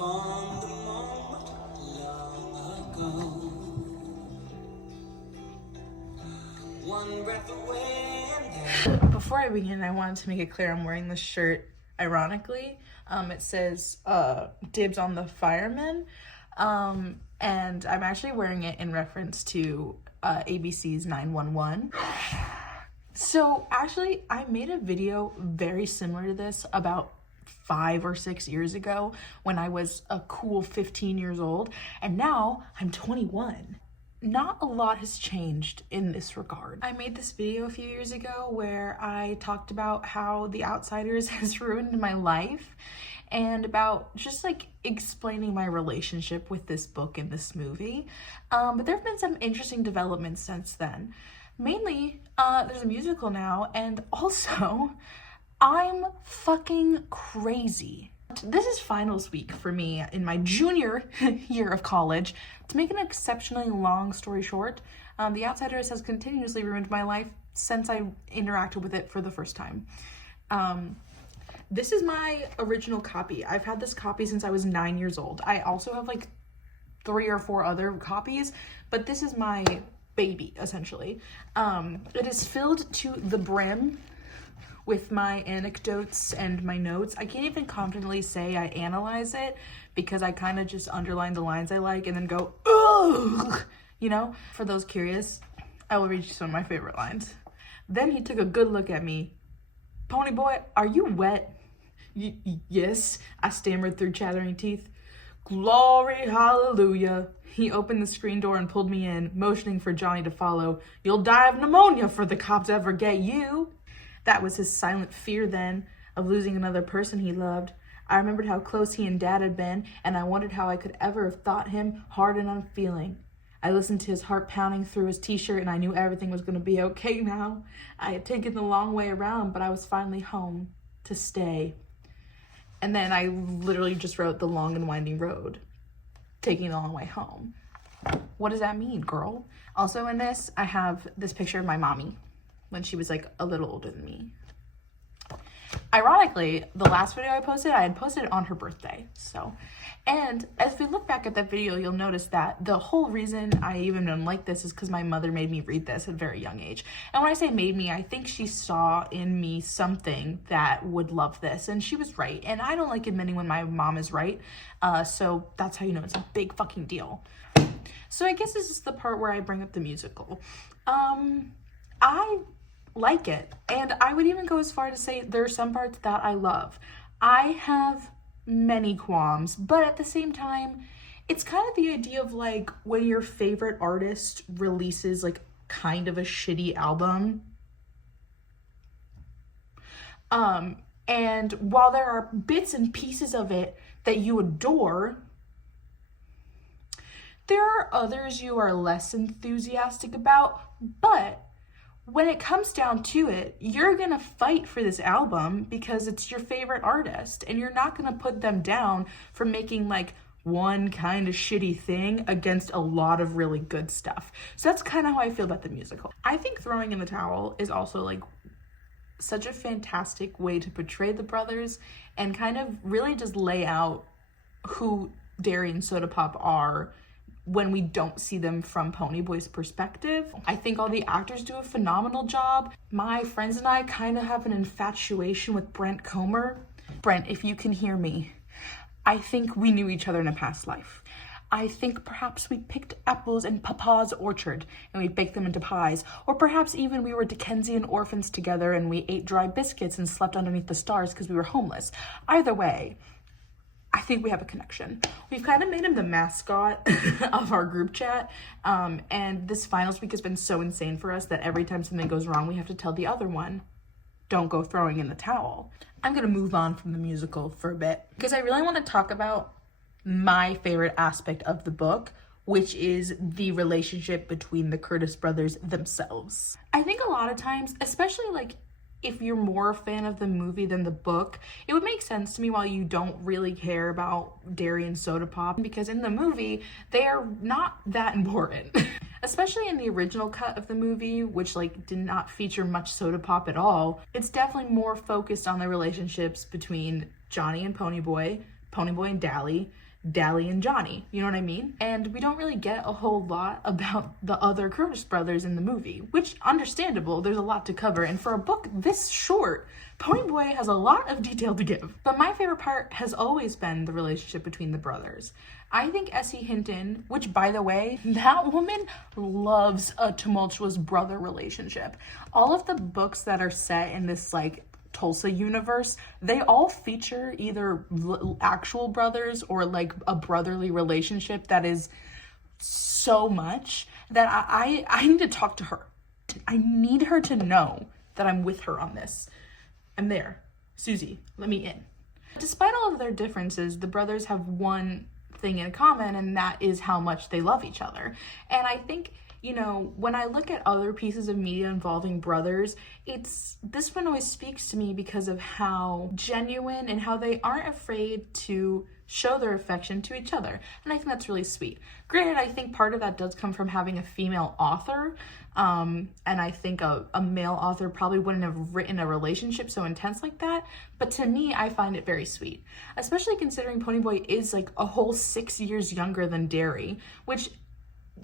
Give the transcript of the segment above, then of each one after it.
On the moment long ago, one breath away and then... Before I begin, I wanted to make it clear I'm wearing this shirt ironically. It says dibs on the firemen, and I'm actually wearing it in reference to ABC's 911. So actually, I made a video very similar to this about 5 or 6 years ago when I was a cool 15 years old, and now I'm 21. Not a lot has changed in this regard. I made this video a few years ago where I talked about how The Outsiders has ruined my life and about just like explaining my relationship with this book and this movie. But there have been some interesting developments since then. Mainly, there's a musical now, and also, I'm fucking crazy. This is finals week for me in my junior year of college. To make an exceptionally long story short, The Outsiders has continuously ruined my life since I interacted with it for the first time. This is my original copy. I've had this copy since I was 9 years old. I also have like 3 or 4 other copies, but this is my baby, essentially. It is filled to the brim with my anecdotes and my notes. I can't even confidently say I analyze it because I kind of just underline the lines I like and then go, ugh, you know? For those curious, I will read you some of my favorite lines. Then he took a good look at me. Pony boy, are you wet? Yes, I stammered through chattering teeth. Glory, hallelujah. He opened the screen door and pulled me in, motioning for Johnny to follow. You'll die of pneumonia if the cops ever get you. That was his silent fear then, of losing another person he loved. I remembered how close he and Dad had been, and I wondered how I could ever have thought him hard and unfeeling. I listened to his heart pounding through his t-shirt, and I knew everything was going to be okay now. I had taken the long way around, but I was finally home to stay. And then I literally just wrote the long and winding road, taking the long way home. What does that mean, girl? Also in this, I have this picture of my mommy when she was like a little older than me. Ironically, the last video I had posted it on her birthday. And as we look back at that video, you'll notice that the whole reason I even am like this is because my mother made me read this at a very young age. And when I say made me, I think she saw in me something that would love this, and she was right. And I don't like admitting when my mom is right, so that's how you know it's a big fucking deal. So I guess this is the part where I bring up the musical. I like it, and I would even go as far to say there are some parts that I love. I have many qualms, but at the same time, it's kind of the idea of like when your favorite artist releases like kind of a shitty album. And while there are bits and pieces of it that you adore, there are others you are less enthusiastic about, but when it comes down to it, you're gonna fight for this album because it's your favorite artist, and you're not gonna put them down for making like one kind of shitty thing against a lot of really good stuff. So that's kind of how I feel about the musical. I think throwing in the towel is also like such a fantastic way to portray the brothers and kind of really just lay out who Derry and Soda Pop are when we don't see them from Ponyboy's perspective. I think all the actors do a phenomenal job. My friends and I kind of have an infatuation with Brent Comer. Brent, if you can hear me, I think we knew each other in a past life. I think perhaps we picked apples in Papa's orchard and we baked them into pies. Or perhaps even we were Dickensian orphans together and we ate dry biscuits and slept underneath the stars because we were homeless. Either way, I think we have a connection. We've kind of made him the mascot of our group chat. And this finals week has been so insane for us that every time something goes wrong, we have to tell the other one, don't go throwing in the towel. I'm gonna move on from the musical for a bit because I really want to talk about my favorite aspect of the book, which is the relationship between the Curtis brothers themselves. I think a lot of times, especially like if you're more a fan of the movie than the book, it would make sense to me while you don't really care about Derry and Soda Pop, because in the movie, they are not that important. Especially in the original cut of the movie, which like did not feature much Soda Pop at all. It's definitely more focused on the relationships between Johnny and Ponyboy and Dally, Dally and Johnny, you know what I mean? And we don't really get a whole lot about the other Curtis brothers in the movie, which, understandable, there's a lot to cover, and for a book this short, Ponyboy has a lot of detail to give. But my favorite part has always been the relationship between the brothers. I think S.E. Hinton, which, by the way, that woman loves a tumultuous brother relationship. All of the books that are set in this, like, Tulsa universe, they all feature either actual brothers or, like, a brotherly relationship that is so much that I need to talk to her. I need her to know that I'm with her on this. I'm there. Susie, let me in. Despite all of their differences, the brothers have one thing in common, and that is how much they love each other. And I think, you know, when I look at other pieces of media involving brothers, this one always speaks to me because of how genuine and how they aren't afraid to show their affection to each other. And I think that's really sweet. Granted, I think part of that does come from having a female author. And I think a male author probably wouldn't have written a relationship so intense like that. But to me, I find it very sweet. Especially considering Ponyboy is like a whole 6 years younger than Derry, which,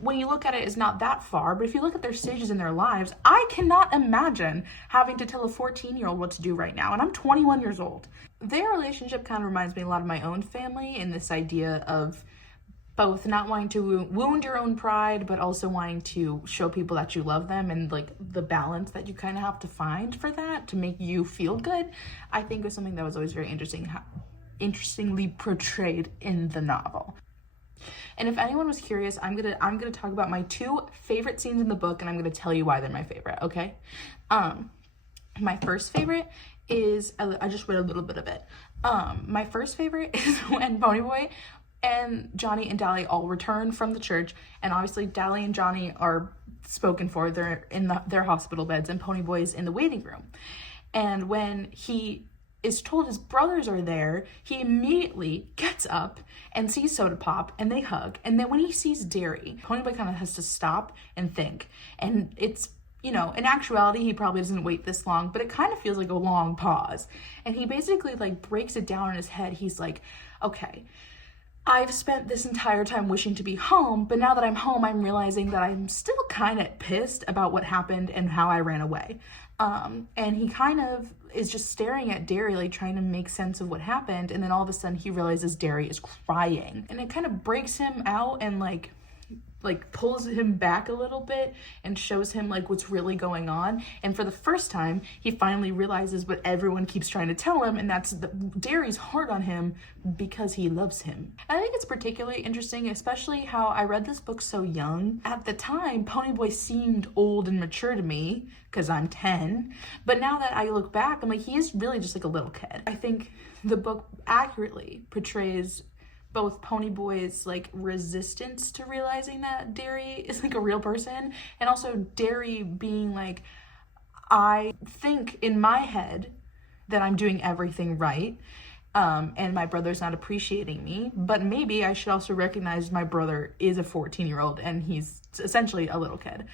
when you look at it, is not that far. But if you look at their stages in their lives, I cannot imagine having to tell a 14-year-old what to do right now. And I'm 21 years old. Their relationship kind of reminds me a lot of my own family, in this idea of both not wanting to wound your own pride, but also wanting to show people that you love them, and like the balance that you kind of have to find for that to make you feel good. I think was something that was always very interestingly portrayed in the novel. And if anyone was curious, I'm gonna talk about my 2 favorite scenes in the book, and I'm gonna tell you why they're my favorite, okay? My first favorite is, I just read a little bit of it. My first favorite is when Ponyboy and Johnny and Dally all return from the church, and obviously Dally and Johnny are spoken for. They're in their hospital beds, and Ponyboy's in the waiting room. And when he is told his brothers are there, he immediately gets up and sees Soda Pop, and they hug. And then when he sees Derry, Ponyboy kind of has to stop and think. And it's, you know, in actuality, he probably doesn't wait this long, but it kind of feels like a long pause. And he basically, like, breaks it down in his head. He's like, okay, I've spent this entire time wishing to be home, but now that I'm home, I'm realizing that I'm still kind of pissed about what happened and how I ran away. And he kind of is just staring at Derry, like trying to make sense of what happened. And then all of a sudden he realizes Derry is crying, and it kind of breaks him out and like pulls him back a little bit and shows him like what's really going on. And for the first time, he finally realizes what everyone keeps trying to tell him, and that's that Derry's hard on him because he loves him. And I think it's particularly interesting, especially how I read this book so young. At the time, Ponyboy seemed old and mature to me because I'm 10, but now that I look back, I'm like, he is really just like a little kid. I think the book accurately portrays both Ponyboy's like resistance to realizing that Derry is like a real person, and also Derry being like, I think in my head that I'm doing everything right, and my brother's not appreciating me, but maybe I should also recognize my brother is a 14-year-old and he's essentially a little kid.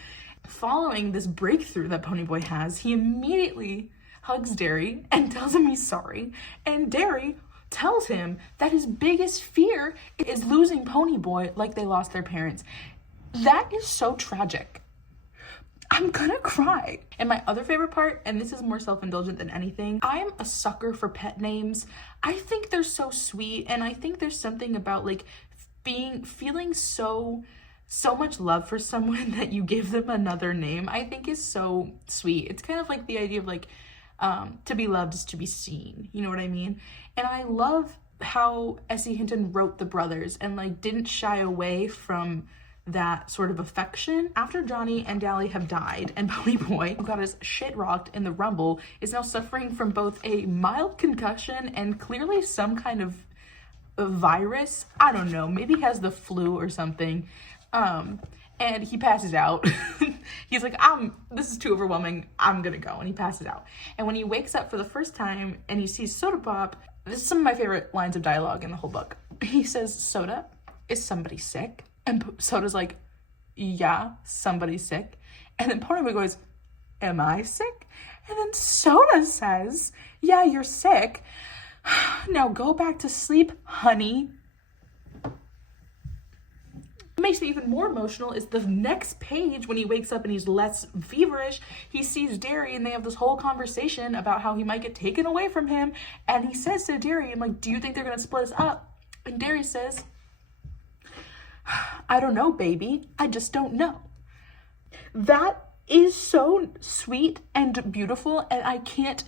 Following this breakthrough that Ponyboy has, he immediately hugs Derry and tells him he's sorry, and Derry tells him that his biggest fear is losing Ponyboy like they lost their parents. That is so tragic. I'm gonna cry. And my other favorite part, and this is more self-indulgent than anything, I'm a sucker for pet names. I think they're so sweet, and I think there's something about like feeling so much love for someone that you give them another name, I think is so sweet. It's kind of like the idea of like, to be loved is to be seen, you know what I mean? And I love how S.E. Hinton wrote the brothers and like didn't shy away from that sort of affection. After Johnny and Dally have died, and Ponyboy, who got his shit rocked in the Rumble, is now suffering from both a mild concussion and clearly some kind of a virus. I don't know, maybe he has the flu or something. And he passes out. He's like, this is too overwhelming, I'm gonna go. And he passes out. And when he wakes up for the first time and he sees Soda Pop, this is some of my favorite lines of dialogue in the whole book. He says, Soda, is somebody sick? And Soda's like, yeah, somebody's sick. And then Ponyboy goes, am I sick? And then Soda says, yeah, you're sick. Now go back to sleep, honey. What makes me even more emotional is the next page when he wakes up and he's less feverish. He sees Derry and they have this whole conversation about how he might get taken away from him. And he says to Derry, I'm like, do you think they're going to split us up? And Derry says, I don't know, baby. I just don't know. That is so sweet and beautiful, and I can't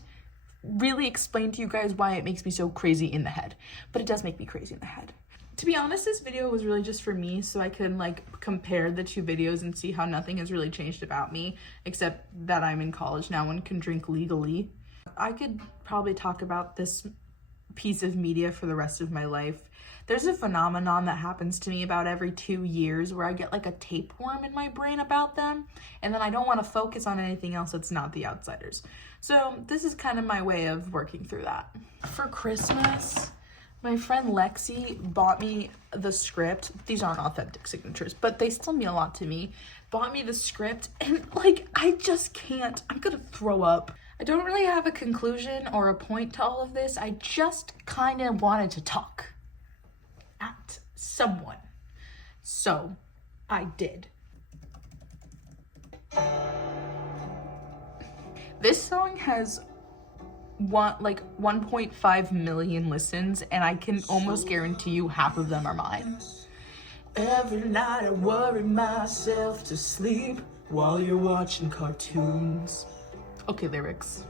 really explain to you guys why it makes me so crazy in the head, but it does make me crazy in the head. To be honest, this video was really just for me so I can like compare the two videos and see how nothing has really changed about me, except that I'm in college now and can drink legally. I could probably talk about this piece of media for the rest of my life. There's a phenomenon that happens to me about every 2 years where I get like a tapeworm in my brain about them, and then I don't want to focus on anything else that's not The Outsiders. So this is kind of my way of working through that. For Christmas, my friend Lexi bought me the script. These aren't authentic signatures, but they still mean a lot to me. Bought me the script, and like, I just can't. I'm gonna throw up. I don't really have a conclusion or a point to all of this. I just kind of wanted to talk at someone. So I did. This song has 1.5 million listens, and I can almost guarantee you half of them are mine. Every night I worry myself to sleep while you're watching cartoons. Okay, lyrics.